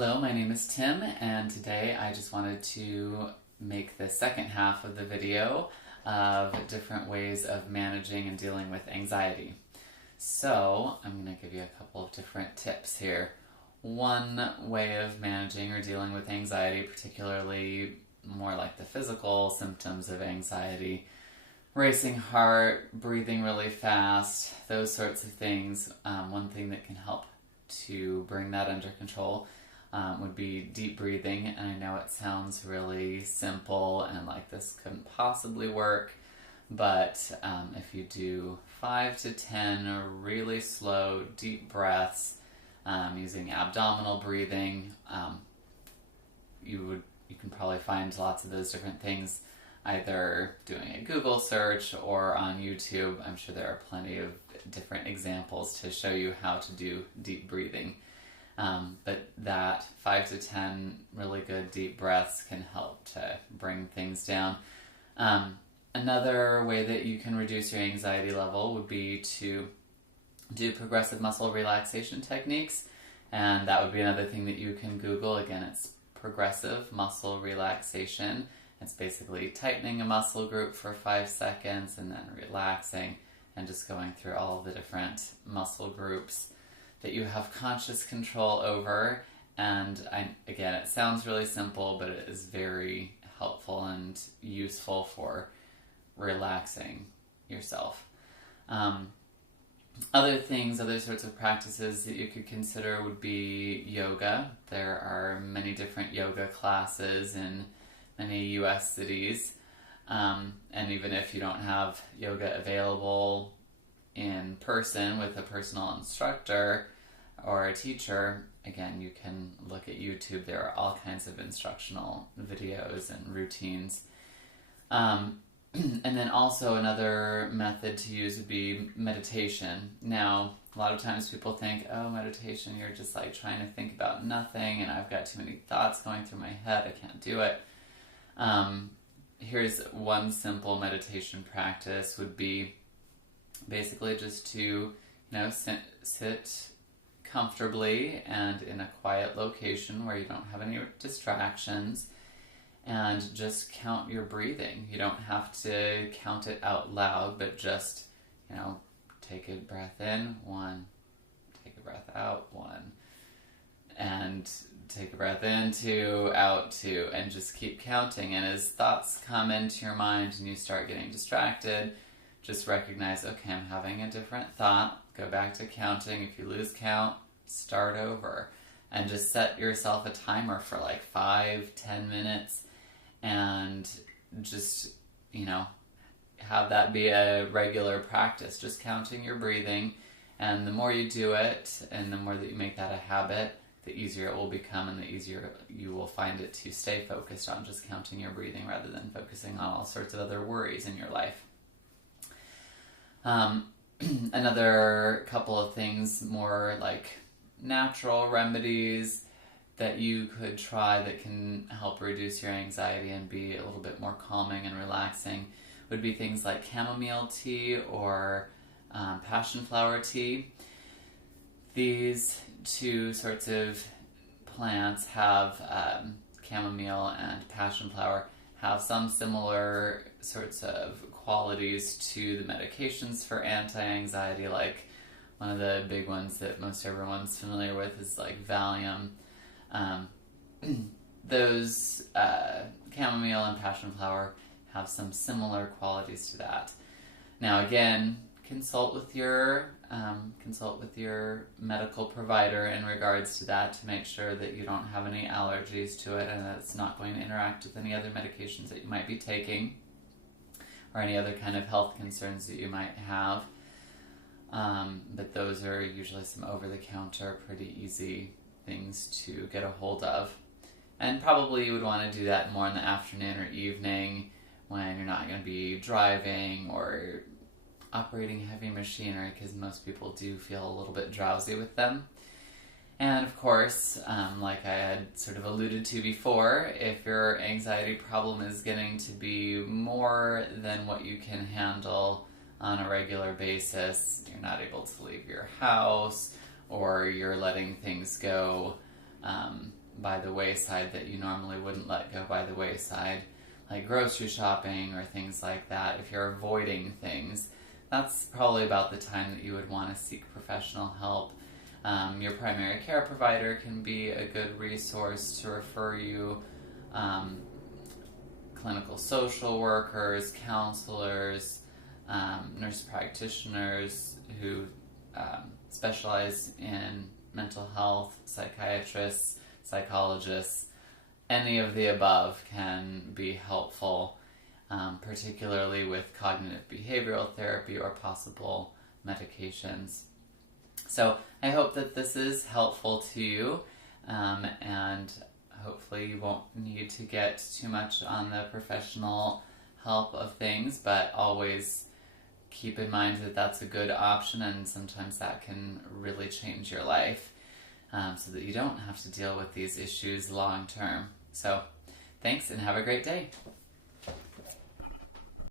Hello, my name is Tim, and today I just wanted to make the second half of the video of different ways of managing and dealing with anxiety. So, I'm going to give you a couple of different tips here. One way of managing or dealing with anxiety, particularly more like the physical symptoms of anxiety, racing heart, breathing really fast, those sorts of things. One thing that can help to bring that under control would be deep breathing. And I know it sounds really simple and like this couldn't possibly work, but if you do 5 to 10 really slow, deep breaths using abdominal breathing, you can probably find lots of those different things either doing a Google search or on YouTube. I'm sure there are plenty of different examples to show you how to do deep breathing. But that 5 to 10 really good deep breaths can help to bring things down. Another way that you can reduce your anxiety level would be to do progressive muscle relaxation techniques. And that would be another thing that you can Google. Again, it's progressive muscle relaxation. It's basically tightening a muscle group for 5 seconds and then relaxing and just going through all of the different muscle groups that you have conscious control over. And again, it sounds really simple, but it is very helpful and useful for relaxing yourself. Other sorts of practices that you could consider would be yoga. There are many different yoga classes in many US cities. And even if you don't have yoga available in person with a personal instructor or a teacher, again, you can look at YouTube. There are all kinds of instructional videos and routines. And then also another method to use would be meditation. Now, a lot of times people think, oh, meditation, you're just like trying to think about nothing and I've got too many thoughts going through my head, I can't do it. Here's one simple meditation practice would be basically just to, sit comfortably and in a quiet location where you don't have any distractions and just count your breathing. You don't have to count it out loud, but just, take a breath in, 1, take a breath out, 1, and take a breath in, 2, out, 2, and just keep counting. And as thoughts come into your mind and you start getting distracted, just recognize, okay, I'm having a different thought. Go back to counting. If you lose count, start over. And just set yourself a timer for like 5-10 minutes and just, have that be a regular practice, just counting your breathing. And the more you do it and the more that you make that a habit, the easier it will become and the easier you will find it to stay focused on just counting your breathing rather than focusing on all sorts of other worries in your life. Another couple of things, more like natural remedies that you could try that can help reduce your anxiety and be a little bit more calming and relaxing would be things like chamomile tea or passion flower tea. These two sorts of plants have, chamomile and passion flower, have some similar sorts of qualities to the medications for anti-anxiety. Like one of the big ones that most everyone's familiar with is like Valium. Those chamomile and passion flower have some similar qualities to that. Now again, consult with your medical provider in regards to that to make sure that you don't have any allergies to it and that it's not going to interact with any other medications that you might be taking or any other kind of health concerns that you might have. But those are usually some over-the-counter, pretty easy things to get a hold of. And probably you would want to do that more in the afternoon or evening when you're not going to be driving or operating heavy machinery, because most people do feel a little bit drowsy with them. And of course, like I had sort of alluded to before, if your anxiety problem is getting to be more than what you can handle on a regular basis, you're not able to leave your house, or you're letting things go by the wayside that you normally wouldn't let go by the wayside, like grocery shopping or things like that. If you're avoiding things, that's probably about the time that you would want to seek professional help. Your primary care provider can be a good resource to refer you. Clinical social workers, counselors, nurse practitioners who specialize in mental health, psychiatrists, psychologists, any of the above can be helpful, particularly with cognitive behavioral therapy or possible medications. So I hope that this is helpful to you, and hopefully you won't need to get too much on the professional help of things, but always keep in mind that that's a good option, and sometimes that can really change your life, so that you don't have to deal with these issues long term. So thanks, and have a great day.